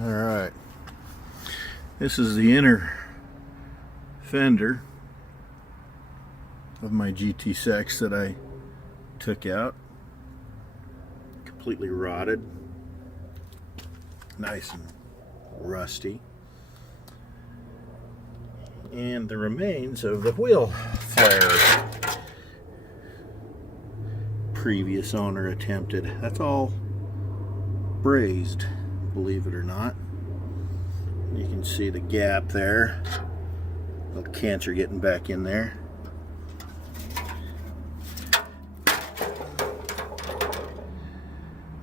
Alright, this is the inner fender of my GT6 that I took out. Completely rotted, nice and rusty, and the remains of the wheel flare previous owner attempted. That's all brazed, believe it or not. You can see the gap there, little cancer getting back in there.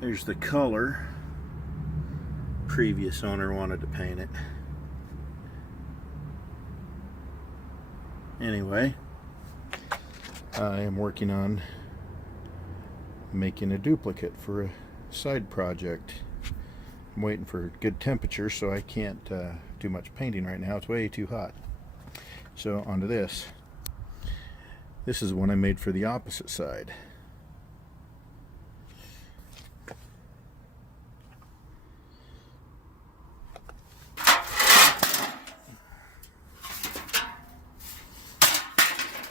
There's the color previous owner wanted to paint it. Anyway, I am working on making a duplicate for a side project. I'm waiting for good temperature, so I can't do much painting right now. It's way too hot. So onto this. This is one I made for the opposite side.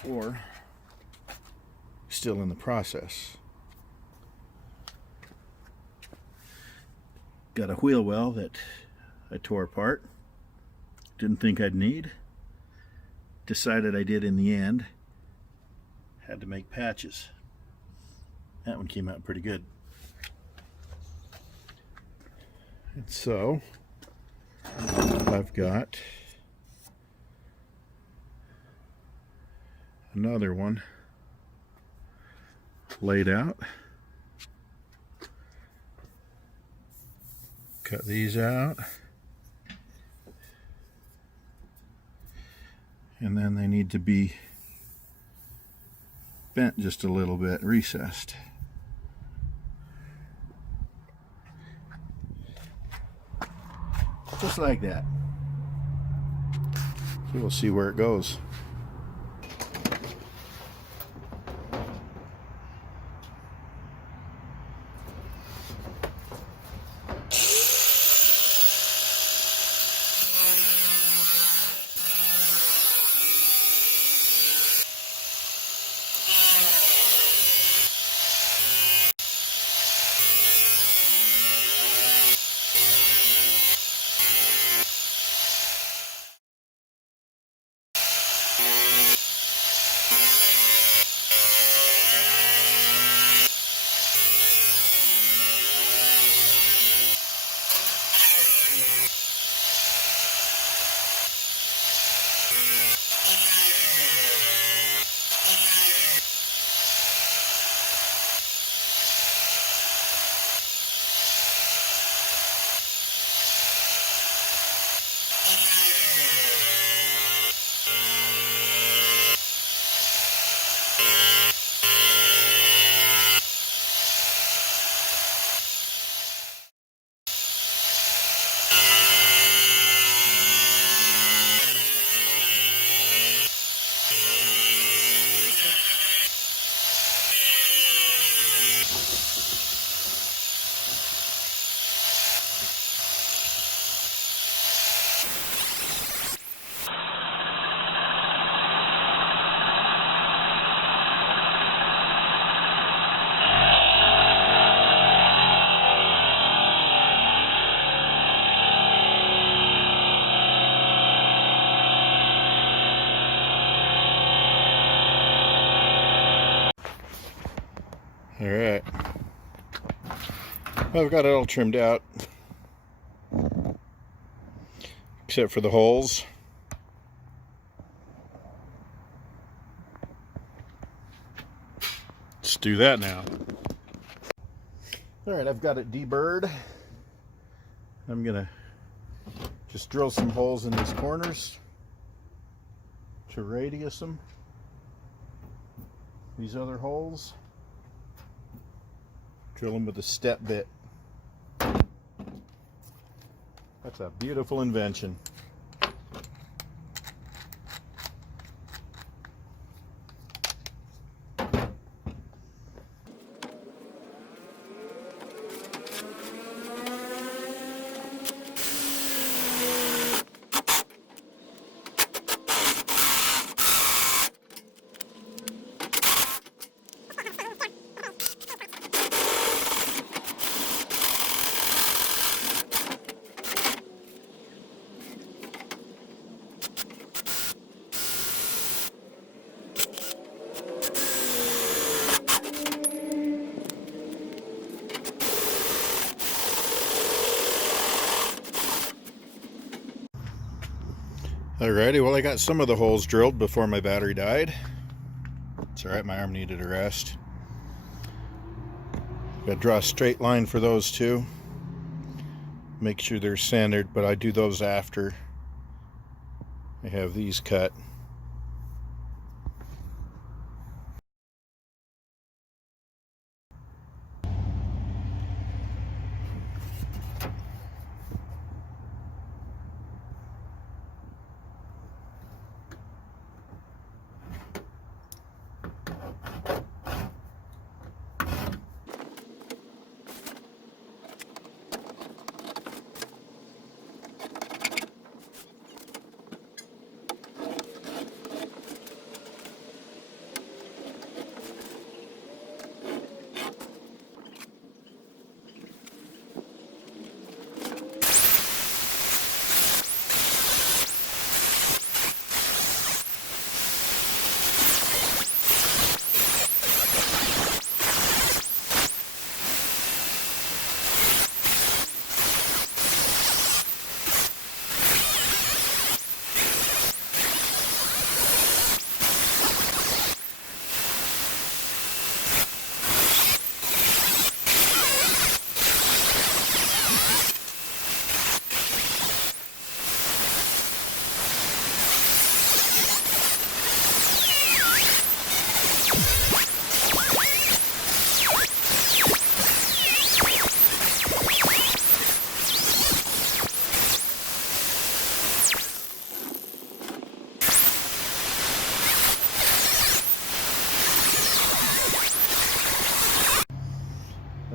Or still in the process. Got a wheel well that I tore apart. Didn't think I'd need. Decided I did in the end. Had to make patches. That one came out pretty good. And so I've got another one laid out. Cut these out, and then they need to be bent just a little bit, recessed. Just like that. So we'll see where it goes. Alright, I've got it all trimmed out except for the holes. Let's do that now. Alright, I've got it deburred. I'm gonna just drill some holes in these corners to radius them. These other holes, drill them with a step bit. That's a beautiful invention. Alrighty, well I got some of the holes drilled before my battery died. It's alright, my arm needed a rest. Gotta draw a straight line for those two. Make sure they're centered, but I do those after I have these cut.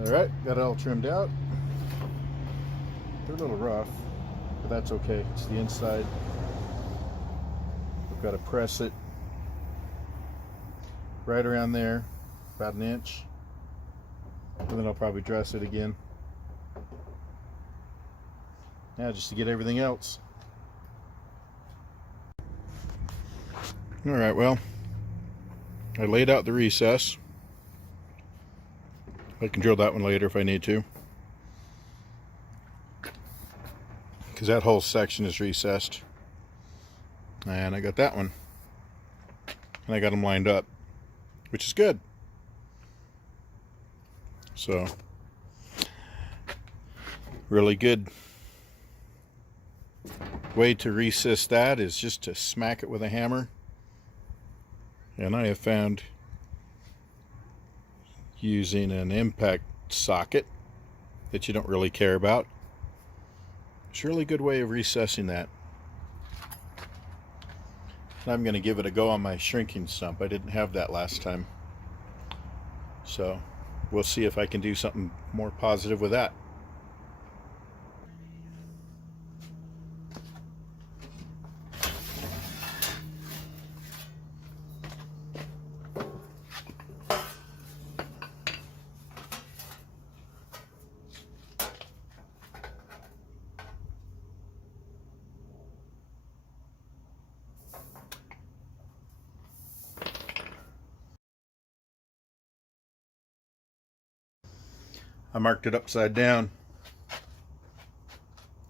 Alright, got it all trimmed out. They're a little rough, but that's okay. It's the inside. We've got to press it right around there, about an inch. And then I'll probably dress it again. Now just to get everything else. Alright, well, I laid out the recess. I can drill that one later if I need to, because that whole section is recessed. And I got that one, and I got them lined up, which is good. So really good way to recess that is just to smack it with a hammer. And I have found using an impact socket that you don't really care about, it's a really good way of recessing that. And I'm going to give it a go on my shrinking stump. I didn't have that last time, so we'll see if I can do something more positive with that. I marked it upside down.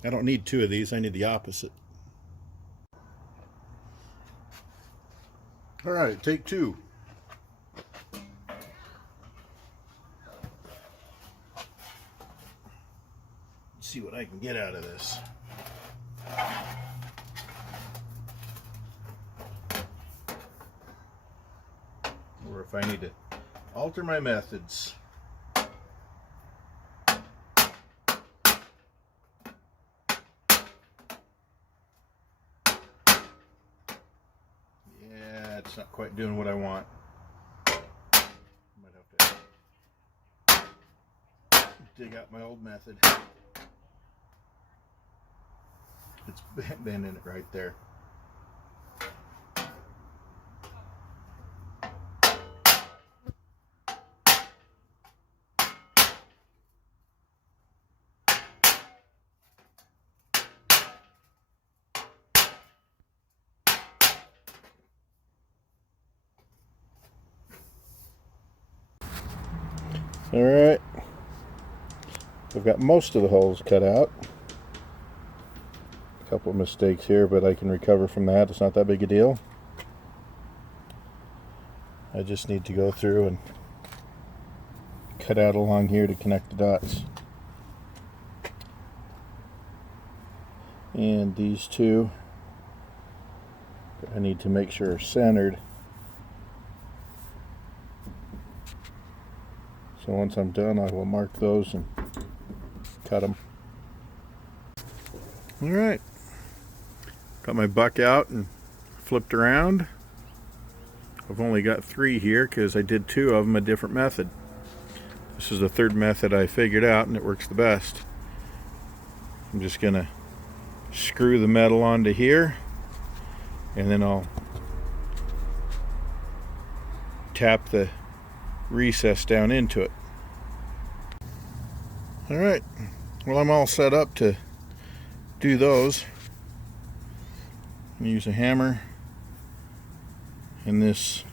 I don't need two of these, I need the opposite. Alright, take two. Let's see what I can get out of this. Or if I need to alter my methods. It's not quite doing what I want. Might have to dig out my old method. It's bending it right there. Alright, I've got most of the holes cut out. A couple of mistakes here, but I can recover from that. It's not that big a deal. I just need to go through and cut out along here to connect the dots. And these two, I need to make sure are centered. So once I'm done, I will mark those and cut them. All right, got my buck out and flipped around. I've only got 3 here because I did 2 of them a different method. This is the 3rd method I figured out, and it works the best. I'm just gonna screw the metal onto here, and then I'll tap the recess down into it. All right, well, I'm all set up to do those. I'm gonna use a hammer and this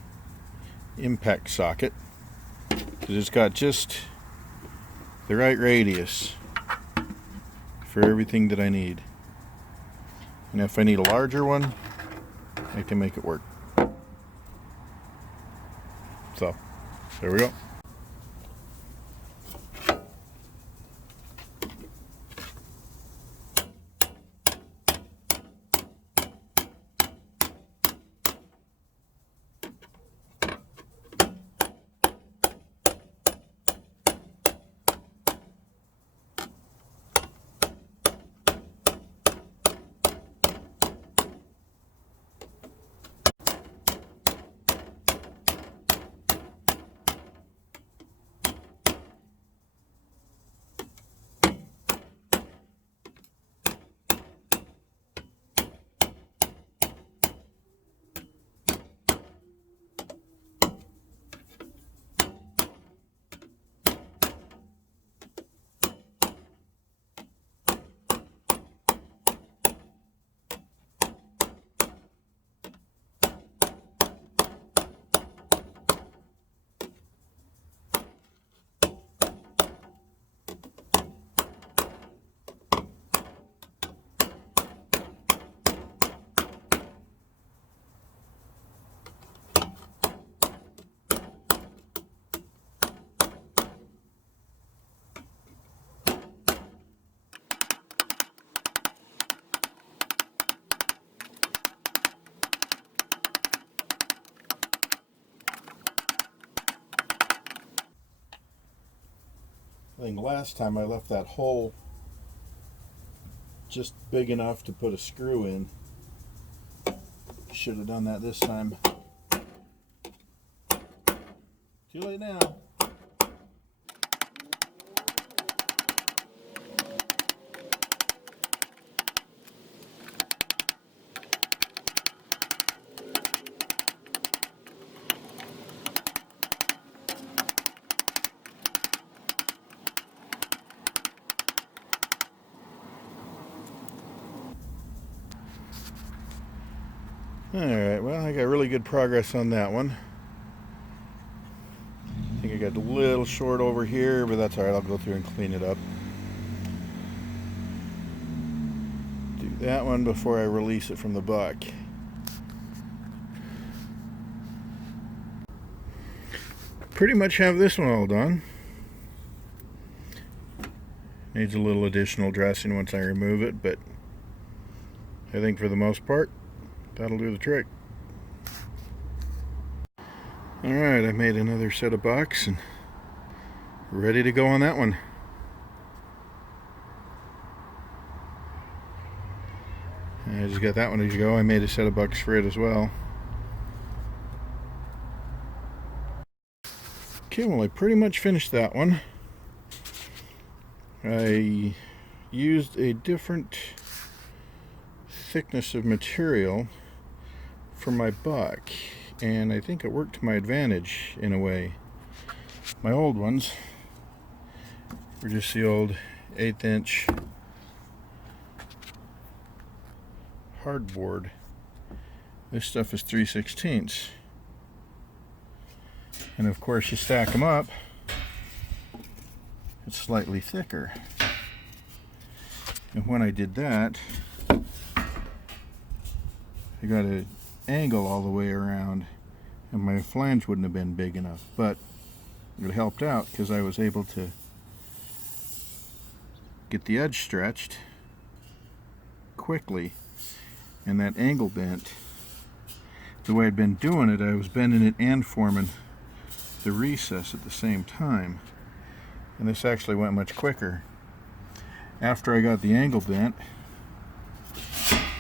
impact socket because it's got just the right radius for everything that I need. And if I need a larger one, I can make it work. So, there we go. I think last time I left that hole just big enough to put a screw in. Should have done that this time. Too late now. Alright, well, I got really good progress on that one. I think I got a little short over here, but that's alright, I'll go through and clean it up. Do that one before I release it from the buck. Pretty much have this one all done. Needs a little additional dressing once I remove it, but I think for the most part, that'll do the trick. Alright, I made another set of bucks and ready to go on that one. I just got that one to go. I made a set of bucks for it as well. Okay, well, I pretty much finished that one. I used a different thickness of material for my buck, and I think it worked to my advantage in a way. My old ones were just the old 1/8 inch hardboard. This stuff is 3/16. And of course, you stack them up, it's slightly thicker. And when I did that, I got an angle all the way around, and my flange wouldn't have been big enough, but it helped out because I was able to get the edge stretched quickly, and that angle bent. The way I'd been doing it, I was bending it and forming the recess at the same time, and this actually went much quicker. After I got the angle bent,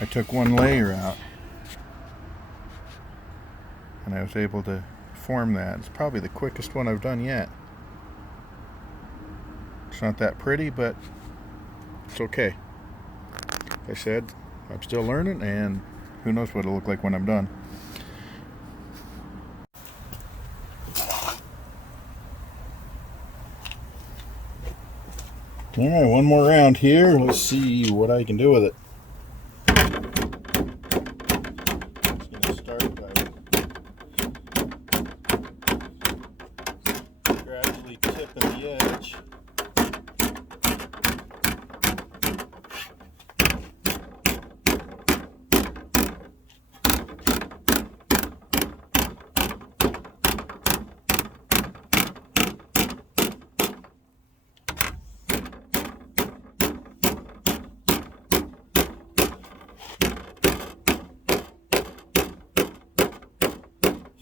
I took one layer out and I was able to form that. It's probably the quickest one I've done yet. It's not that pretty, but it's okay. Like I said, I'm still learning, and who knows what it'll look like when I'm done. Alright, one more round here. Let's see what I can do with it. Just going to start by gradually tipping the edge.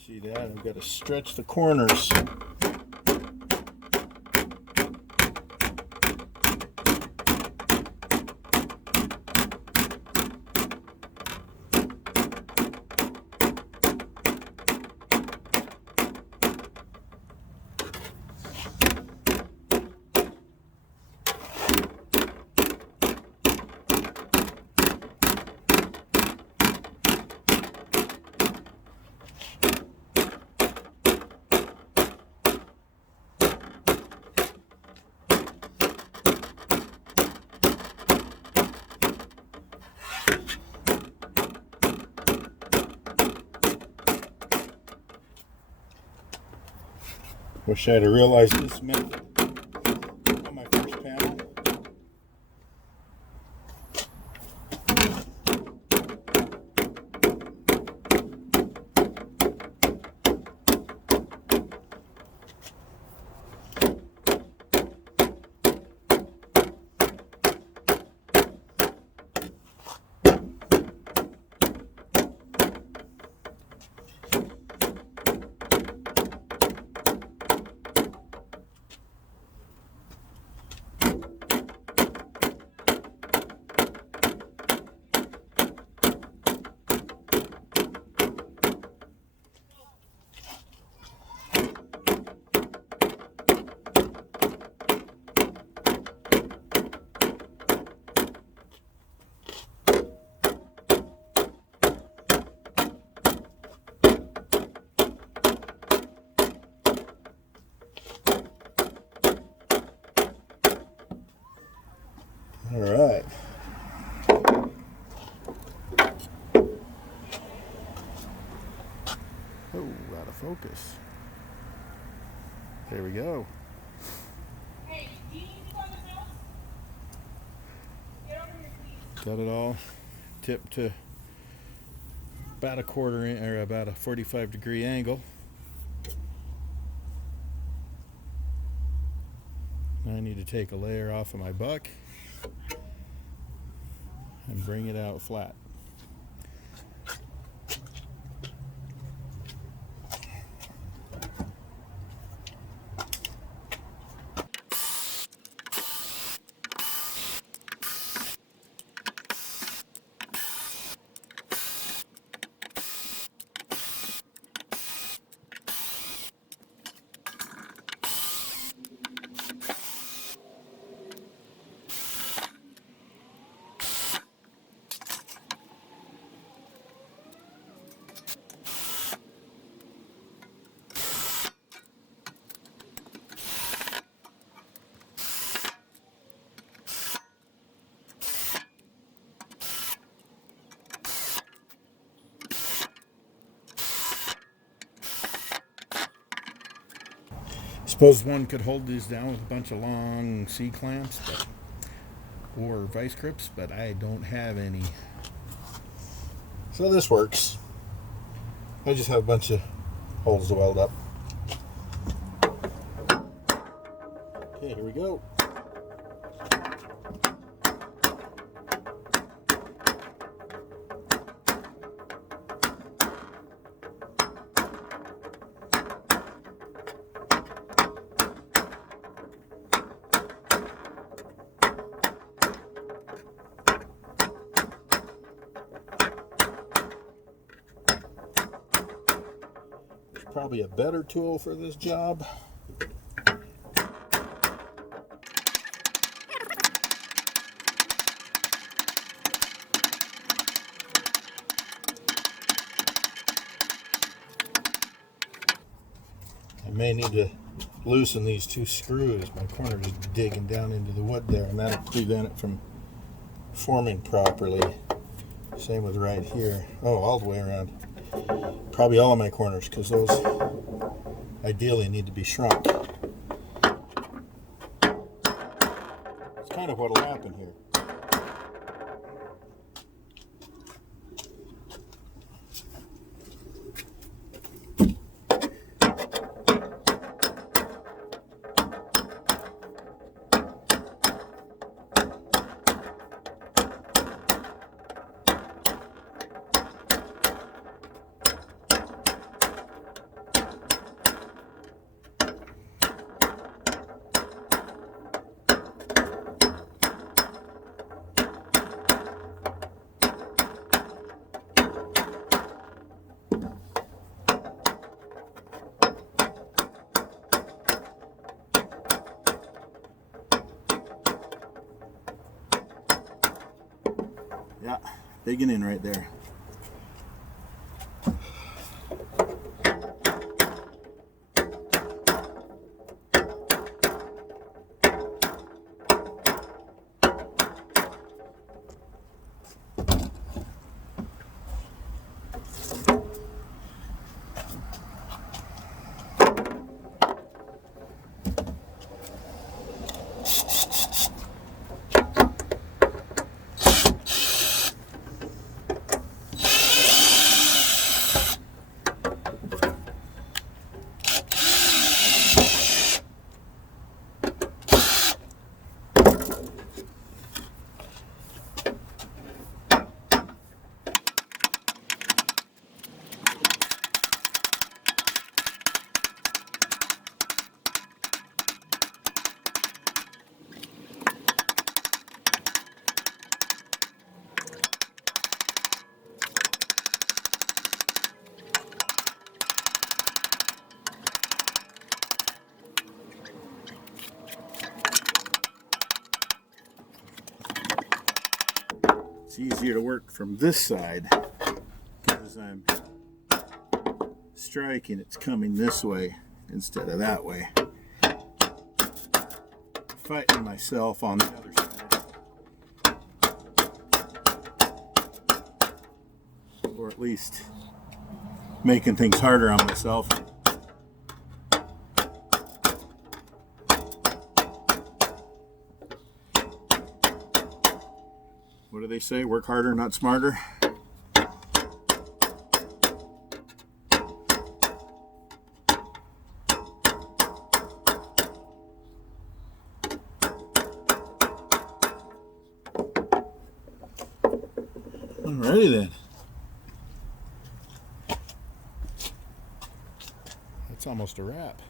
See that? I've got to stretch the corners. Wish I'd have realized this method on my first panel. All right. Oh, out of focus. There we go. Hey, do you need to go in the house? Get over here, please. Got it all tipped to about a quarter or about a 45-degree angle. Now I need to take a layer off of my buck and bring it out flat. Suppose one could hold these down with a bunch of long C-clamps or vice grips, but I don't have any. So this works. I just have a bunch of holes to weld up. Okay, here we go. Probably a better tool for this job. I may need to loosen these two screws. My corner is digging down into the wood there, and that'll prevent it from forming properly. Same with right here. Oh, all the way around. Probably all of my corners, because those ideally need to be shrunk. It's kind of what'll happen here. Yeah, digging in right there. It's easier to work from this side because I'm striking, it's coming this way instead of that way. Fighting myself on the other side. Or at least making things harder on myself. What do they say? Work harder, not smarter. Alrighty then. That's almost a wrap.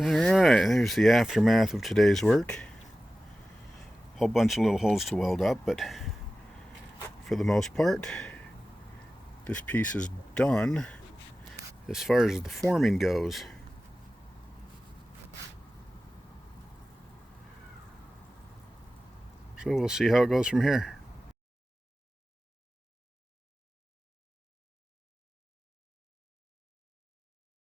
Alright, there's the aftermath of today's work. Whole bunch of little holes to weld up, but for the most part this piece is done as far as the forming goes. So we'll see how it goes from here.